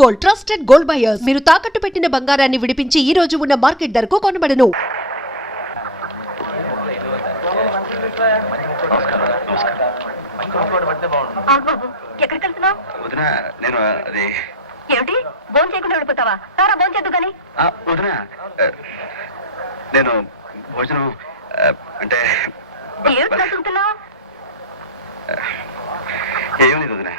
Gold trusted gold buyers మీరు తాకట్టు పెట్టిన బంగారాన్ని విడిపించి ఈ రోజు ఉన్న మార్కెట్ ధరకు కొనబడను. ఎక్కడికి వెళ్తున్నావు? వదినా నేను అది ఏమిటి భోజనం చేయకుండా వెళ్ళిపోతావా? సారా భోజనం చేద్దు కానీ. వదినా నేను భోజనం అంటే ఏమిటి చదువుతున్నావు? ఏం లేదు వదినా,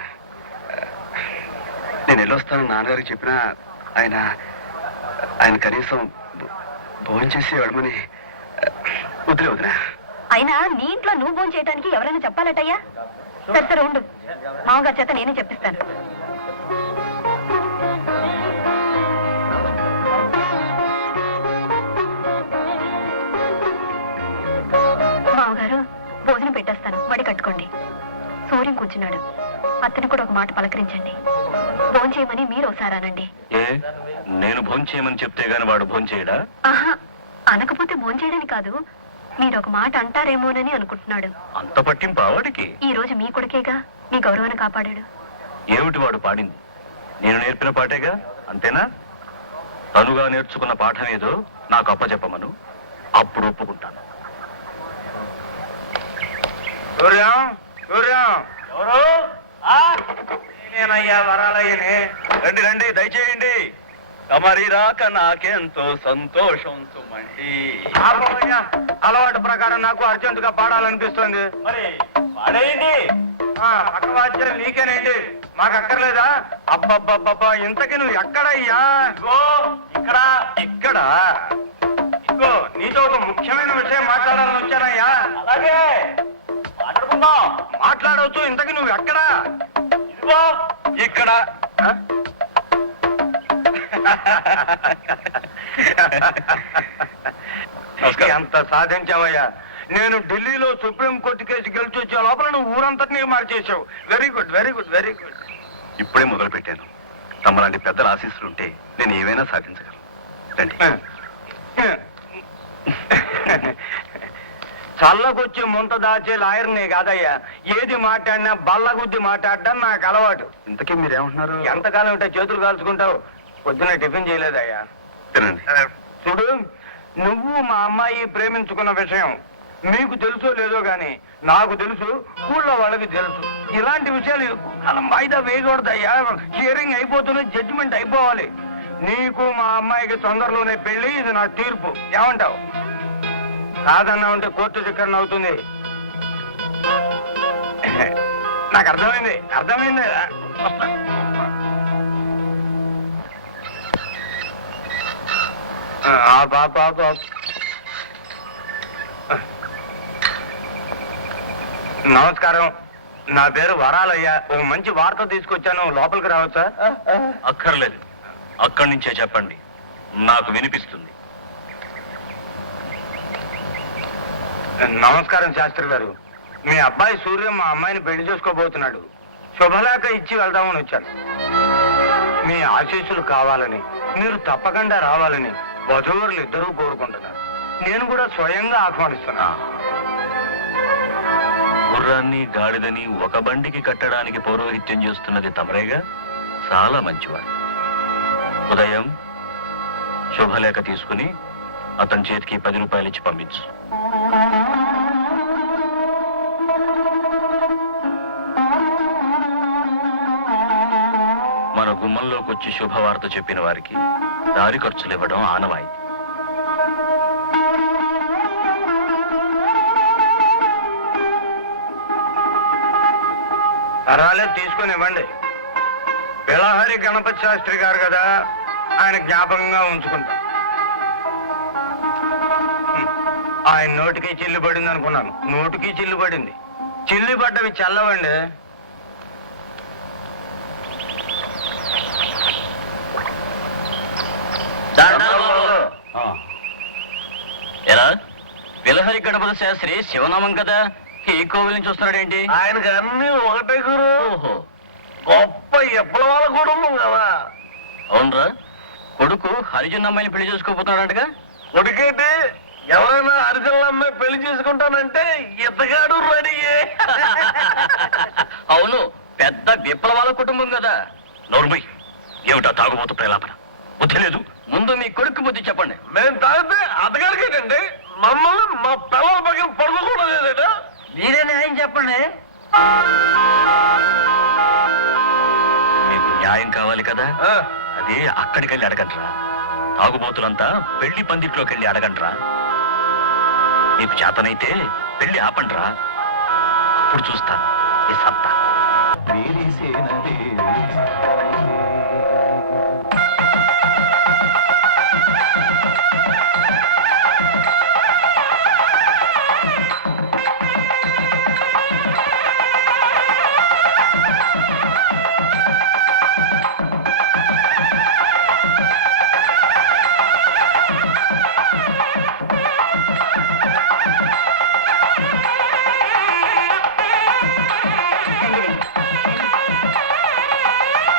నేను వెళ్ళొస్తాను నాన్నగారికి చెప్పినా ఆయన కనీసం భోజనం చేసి వెళ్ళమని వదిలే వదినా. అయినా నీ ఇంట్లో నువ్వు భోజనం చేయడానికి ఎవరైనా చెప్పాలటయ్యా? సరే సరే ఉండు, మామగారి చేత నేనే చెప్పిస్తాను. మామగారు భోజనం పెట్టేస్తాను, వడి కట్టుకోండి. సూర్యం కూర్చున్నాడు, అతను కూడా ఒక మాట పలకరించండి. భోజనం చేయమని మీరు ఒకసారానండి. నేను భోజనం చేయమని చెప్తే గాని వాడు భోజనం చేయడా? ఆహా, అనకపోతే భోజనం చేయడని కాదు, మీరు ఒక మాట అంటారేమోనని అనుకుంటున్నాడు. అంత పట్టింపా వాడికి? ఈ రోజు మీ కొడుకేగా మీ గౌరవాన్ని కాపాడాడు. ఏమిటి వాడు పాడింది? నేను నేర్పిన పాటేగా, అంతేనా? తనుగా నేర్చుకున్న పాఠం ఏదో నాకు అప్పచెప్పమను, అప్పుడు ఒప్పుకుంటాను. నేనయ్యా వరాలయ్యనే. రండి రండి, దయచేయండి. తమరి రాక నాకెంతో సంతోషం సుమండి. అలవాటు ప్రకారం నాకు అర్జెంటుగా పాడాలనిపిస్తుంది. మరి పాడేయండి. పక్క వాద్యం నీకేనండి, మాకు అక్కర్లేదా? అబ్బబ్బబ్బబ్బా, ఇంతకీ నువ్వు ఎక్కడయ్యా? ఇక్కడ ఇక్కడ ఇగో నీతో ఒక ముఖ్యమైన విషయం మాట్లాడాలని వచ్చానయ్యా. అలాగే మాట్లాడుకుందాం. మాట్లాడవచ్చు, ఇంతకీ నువ్వు ఎక్కడా? ఇదిగో ఇక్కడ. ఎంత సాధించావయ్యా. నేను ఢిల్లీలో సుప్రీం కోర్టు కేసు గెలిచి వచ్చే లోపల నువ్వు ఊరంతటినీ మార్చేసావు. Very good very good very good. ఇప్పుడే మొదలు పెట్టాను. తమలాంటి పెద్దల ఆశీస్సులు ఉంటే నేను ఏమైనా సాధించగలను. రండి. చల్లకొచ్చి ముంత దాచే లాయర్నే కాదయ్యా, ఏది మాట్లాడినా బల్లగుద్ది మాట్లాడడం నాకు అలవాటు. ఇంతకీ మీరేమంటున్నారు? ఎంతకాలం ఉంటే చేతులు కాల్చుకుంటావు? పొద్దున టిఫిన్ చేయలేదయ్యా. తినండి. చూడు, నువ్వు మా అమ్మాయి ప్రేమించుకున్న విషయం మీకు తెలుసో లేదో గాని నాకు తెలుసు, ఊళ్ళో వాళ్ళకి తెలుసు. ఇలాంటి విషయాలు ఎక్కువ కాలం వాయిదా వేయకూడదయ్యా. హియరింగ్ అయిపోతూనే జడ్జిమెంట్ అయిపోవాలి. నీకు మా అమ్మాయికి తొందరలోనే పెళ్లి, ఇది నా తీర్పు. ఏమంటావు? కాదన్నా ఉంటే కోర్టు చిక్కరణ అవుతుంది. నాకు అర్థమైంది అర్థమైంది. నమస్కారం, నా పేరు వరాలయ్యా. ఓ మంచి వార్త తీసుకొచ్చాను, లోపలికి రావచ్చా? అక్కర్లేదు, అక్కడి నుంచే చెప్పండి, నాకు వినిపిస్తుంది. నమస్కారం శాస్త్రి గారు, మీ అబ్బాయి సూర్యం మా అమ్మాయిని పెళ్లి చేసుకోబోతున్నాడు. శుభలేఖ ఇచ్చి వెళ్దామని వచ్చాను. మీ ఆశీస్సులు కావాలని, మీరు తప్పకుండా రావాలని వధూవరులు ఇద్దరూ కోరుకుంటున్నారు. నేను కూడా స్వయంగా ఆహ్వానిస్తున్నా. గుర్రాన్ని గాడిదని ఒక బండికి కట్టడానికి పౌరోహిత్యం చేస్తున్నది తమరేగా? చాలా మంచివాడు. ఉదయం శుభలేఖ తీసుకుని అతని చేతికి 10 రూపాయలు ఇచ్చి పంపించు. మన గుమ్మంలోకి వచ్చి శుభవార్త చెప్పిన వారికి దారి ఖర్చులు ఇవ్వడం ఆనవాయితీ. పర్వాలేదు, తీసుకుని ఇవ్వండి. బిలహరి గణపతి శాస్త్రి గారు కదా, ఆయన జ్ఞాపకంగా ఉంచుకుంటా. ఆయన నోటికి చిల్లు పడింది అనుకున్నాను, నోటికి చిల్లు పడింది. చిల్లు పడ్డవి చల్లవండి. ఎలా బిలహరి గణపతి శాస్త్రి శివనామం కదా, ఈ కోవిల నుంచి వస్తున్నాడేంటి? ఆయనకి అన్ని ఒకటే గురు. ఓహో, గొప్ప విప్లవాల కుటుంబం కదా. అవునరా, కొడుకు హరిజన్ అమ్మాయిని పెళ్లి చేసుకోపోతున్నాడంటగా? కొడుకేంటి, ఎవరైనా హరిజనుల అమ్మాయి పెళ్లి చేసుకుంటానంటే ఇతగాడు రెడీయే. అవును, పెద్ద విప్లవాల కుటుంబం కదా. నోర్మై, ఏమిటా తాగుబోతు ప్రేలాపన బుద్ధి లేదు. ముందు మీ కొడుకు బుద్ధి చెప్పండి. మేము తాగితే అతగారికేనండి, మమ్మల్ని మా పిల్లల పక్కన పడుకోకూడదు. మీరే న్యాయం చెప్పండి. మీకు న్యాయం కావాలి కదా, అది అక్కడికి వెళ్ళి అడగండ్రా. తాగుబోతులంతా పెళ్లి పందిట్లోకి వెళ్ళి అడగండ్రా. మీకు చేతనైతే పెళ్లి ఆపండ్రా, అప్పుడు చూస్తా ఈ సత్తా.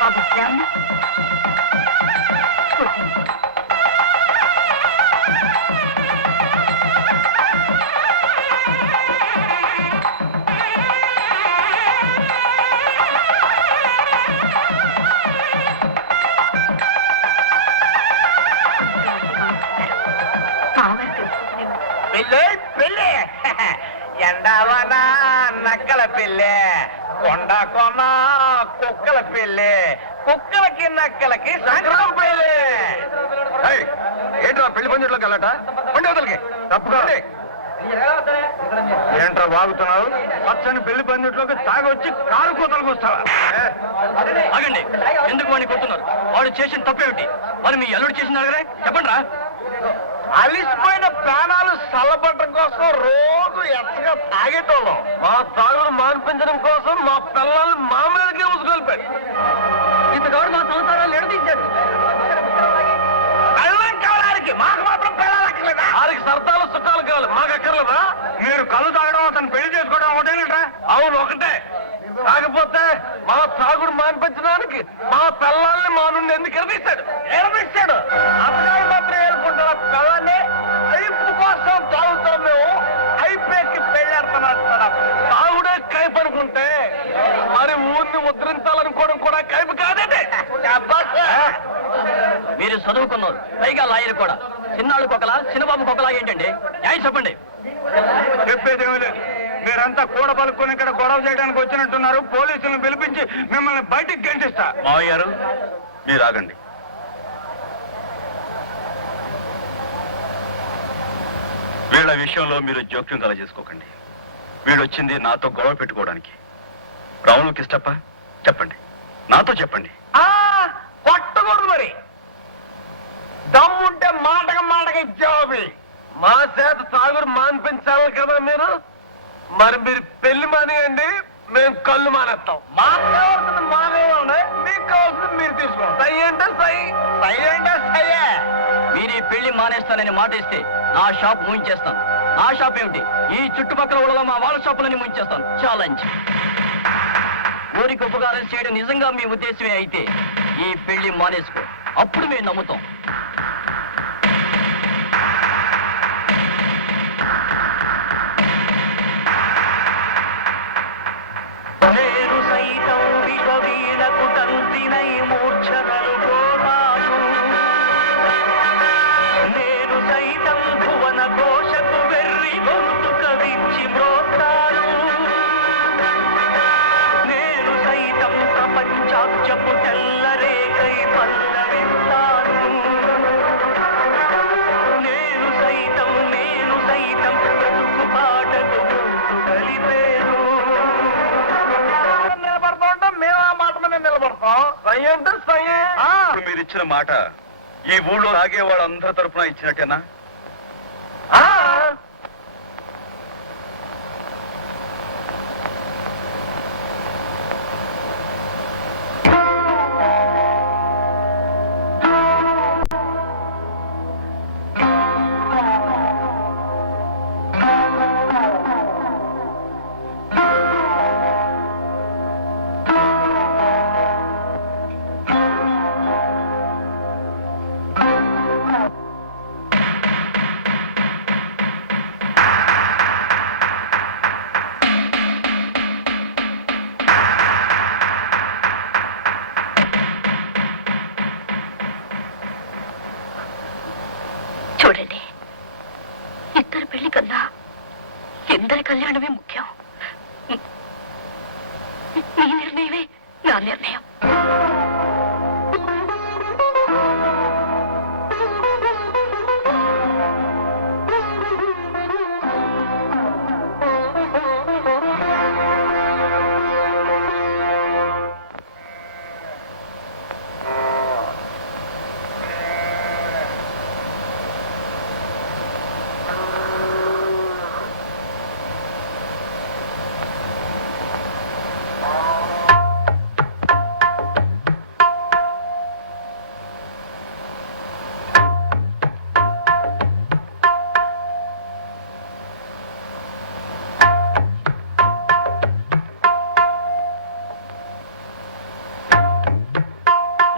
బాబు రాము కూర్చోండి. మామగారు తెలుసుకునేమో. పెళ్ళే పెళ్ళే ఎండవన నక్కల పెళ్ళే, కొండ కొన కుక్కల పెళ్ళే, కుక్కలకి నక్కలకి సంక్రం పెళ్ళే. ఏంట్రా పెళ్లి పందిట్లోకి వెళ్ళట? పండుగలకి తప్పుగా ఏంట్రా వాగుతున్నావు? పచ్చని పెళ్లి పందిట్లోకి తాగొచ్చి కారు కూతలకు వస్తావా? ఆగండి, ఎందుకు వాడిని కొడుతున్నారు? వాడు చేసిన తప్పేమిటి? మరి మీ అల్లుడు చేసిన అడగరే చెప్పండి రా. అలిసిపోయిన ప్రాణాలు చల్లబట్టడం కోసం రోజు ఎత్తగా తాగేటోళ్ళం. మా తాగుడు మాన్పించడం కోసం మా పిల్లల్ని మా మీదకే ఉసుకొల్పాడు. ఇతడు మా సంసారాలు ఎడదీశాడు. పెళ్ళం కావడానికి మాకు మాత్రం పిల్లలు అక్కర్లేదా? వారికి సరదాలు సుఖాలు కావాలి, మాకు అక్కర్లేదా? మీరు కళ్ళు తాగడం అతను పెళ్లి చేసుకోవడం ఒకటేనట్రా? అవును ఒకటే. కాకపోతే మా తాగుడు మాన్పించడానికి మా పిల్లల్ని మా నుండి ఎందుకు ఎడదీశాడు? ఎడదీశాడు అబ్బాయి మాత్రం ఏరుకుంటున్న పిల్లల్ని అయిపు కోసం తాగుతాం మేము. అయిపోయి పెళ్ళాడుతున్నా తాగుడే కైపు అనుకుంటే మరి ఊరిని ముద్రించాలనుకోవడం కూడా కైపు కాదండి. మీరు చదువుకున్నారు, పైగా లాయర్ కూడా. చిన్నాళ్ళకి ఒకలా చిన్నబాబుకి ఒకలా ఏంటండి? న్యాయం చెప్పండి. చెప్పేదేమీ లేదు. మీరంతా కూడ పలుకొని ఇక్కడ గొడవ చేయడానికి వచ్చినట్టున్నారు. పోలీసులను పిలిపించి మిమ్మల్ని బయటికి గెంటిస్తా. మావయ్య గారు మీరు ఆగండి. వీళ్ళ విషయంలో మీరు జోక్యం కలగజేసుకోకండి. వీడొచ్చింది నాతో గొడవ పెట్టుకోవడానికి. రావును కిష్టప్ప చెప్పండి, నాతో చెప్పండి. కొట్టకూడదు మరి. దమ్ముంటే మాటకి జవాబి. మా చేత తాగుడు మాన్పించాలి కదా మీరు. మరి మీరు పెళ్లి మానేయండి, మేము కళ్ళు మానేస్తాం. మాకు కావాల్సింది మానేయండి, మీకు కావాల్సింది మీరు తీసుకోండి. సై అంటే సై, సై అంటే సయ్యే. మీరు ఈ పెళ్లి మానేస్తానని మాట ఇస్తే నా షాప్ మూయించేస్తాను. నా షాప్ ఏమిటి, ఈ చుట్టుపక్కల ఊళ్ళో మా వాళ్ళ షాపులని మూయించేస్తాను. ఛాలెంజ్. ఊరికి ఉపకారం చేయడం నిజంగా మీ ఉద్దేశమే అయితే ఈ పెళ్లి మానేసుకో, అప్పుడు మేము నమ్ముతాం. నేను సైతం విపవీలకు తంత్రినై మూర్ఛనలు పోతాను. నేను సైతం భువన కోశకు వెర్రి గొంతు కవించి మ్రోతాను. నేను సైతం ప్రపంచాక్షపు తెల్లరేకై పల్లవిస్తాను. నేను సైతం బ్రతుకు పాటకు గొంతు కలిపేను. నిలబడతా మేము ఆ మాట మీద నిలబడతాం. సై అంటే సై. ఇప్పుడు మీరు ఇచ్చిన మాట ఈ ఊళ్ళో ఆగే వాళ్ళందరి తరఫున ఇచ్చినట్టేనా? పెళ్లి కన్నా ఎందరి కళ్యాణమే ముఖ్యం. నీ నిర్ణయమే నా నిర్ణయం.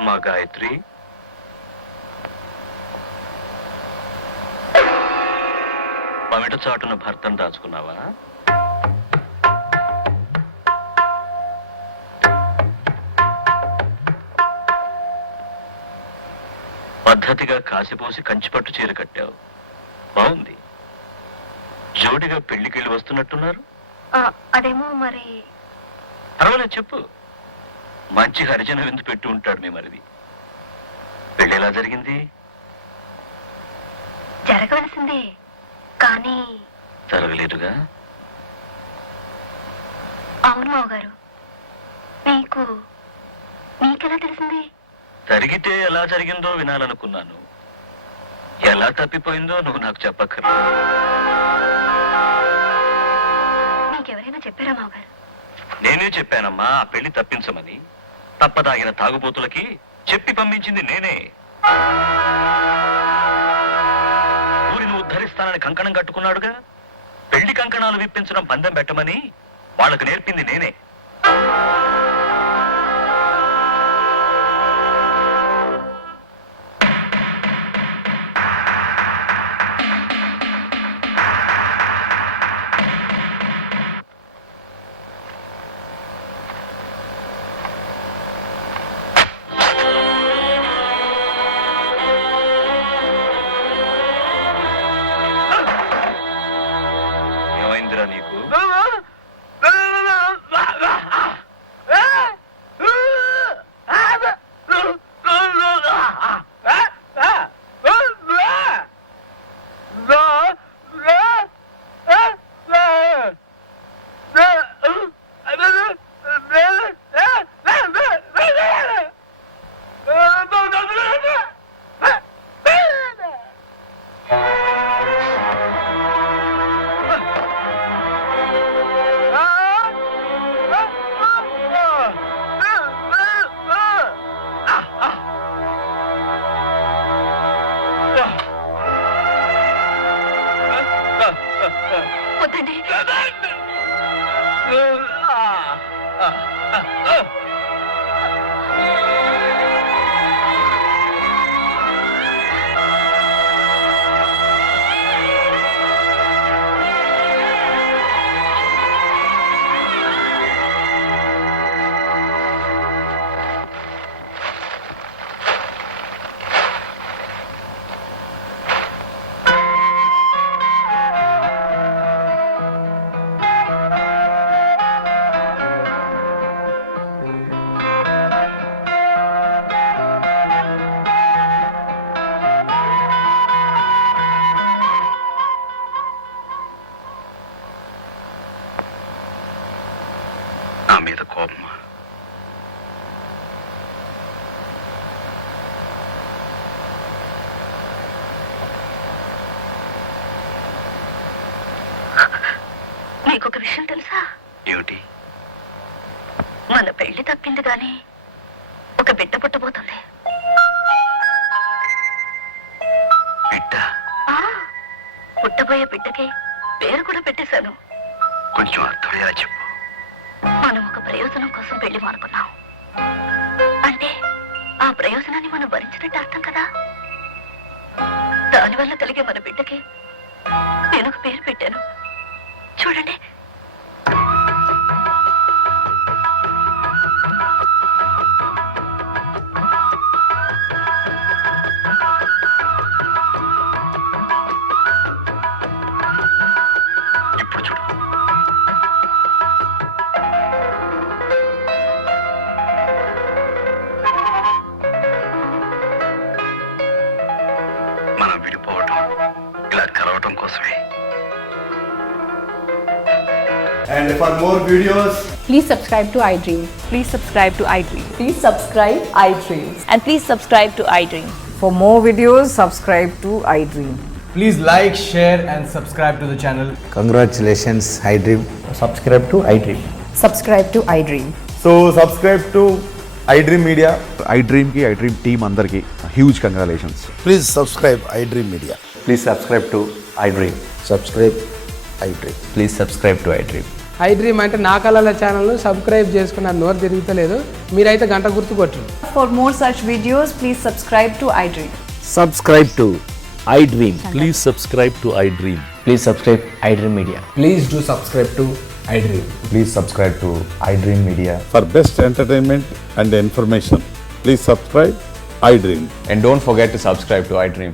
మా గాయత్రి, పమిట చాటున భర్తను దాచుకున్నావా? పద్ధతిగా కాసిపోసి కంచిపట్టు చీర కట్టావు, బాగుంది. జోడిగా పెళ్లికెళ్ళి వస్తున్నట్టున్నారు. అదేమో మరి. పర్వాలేదు, చెప్పు. మంచి హరిజన విందు పెట్టి ఉంటాడు మీ మరిది. పెళ్లి ఎలా జరిగింది? జరగవలసిందే, కానీ జరగలేదుగా. అవును మావగారు. మీకెలా తెలిసింది? జరిగితే ఎలా జరిగిందో వినాలనుకున్నాను. ఎలా తప్పిపోయిందో నువ్వు నాకు చెప్పక్కర్లేదు. మీకెవరైనా చెప్పారా మావగారు? నేనే చెప్పానమ్మా ఆ పెళ్లి తప్పించమని. తప్పదాగిన తాగుబోతులకి చెప్పి పంపించింది నేనే. ఊరిని ఉద్ధరిస్తానని కంకణం కట్టుకున్నాడుగా, పెళ్లి కంకణాలు విప్పించడం పందెం పెట్టమని వాళ్ళకు నేర్పింది నేనే. ఏమైందిరా నీకు? వద్దండి. నా మీద కోపమా? మీకొక విషయం తెలుసా? ఏమిటి? మన పెళ్లి తప్పింది గాని ఒక బిడ్డ పుట్టబోతుంది. బిడ్డ? ఆ, పుట్టబోయే బిడ్డకి పేరు కూడా పెట్టేశాను. కొంచెం అర్థమయ్యేలా చెప్పు. మనం ఒక ప్రయోజనం కోసం పెళ్లి మానుకున్నాం అంటే ఆ ప్రయోజనాన్ని మనం భరించినట్టు అర్థం కదా. దానివల్ల కలిగే మన బిడ్డకి నేను ఒక పేరు పెట్టాను. చూడండి. కోసమే. And for more videos, Please subscribe to iDream. Please subscribe to iDream. Please subscribe iDream. And please subscribe to iDream. For more videos, subscribe to iDream. please like, share, and subscribe to the channel. Congratulations, iDream. Subscribe to iDream. Subscribe to iDream. So, subscribe to iDream Media. iDream ki iDream team andarki huge congratulations. Please subscribe iDream Media. Please subscribe to iDream. Subscribe iDream. Please subscribe to iDream. iDream అంటే నా కళల channel subscribe చేసుకున్న నోరు తిరుగుతలేదు, మీరైతే గంట గుర్తు కొట్టండి. For more such videos, please subscribe to iDream. Subscribe to iDream. Please subscribe to iDream. Please subscribe iDream Media. Please do subscribe to iDream. Please subscribe to iDream Media. For best entertainment and information, please subscribe iDream. And don't forget to subscribe to iDream.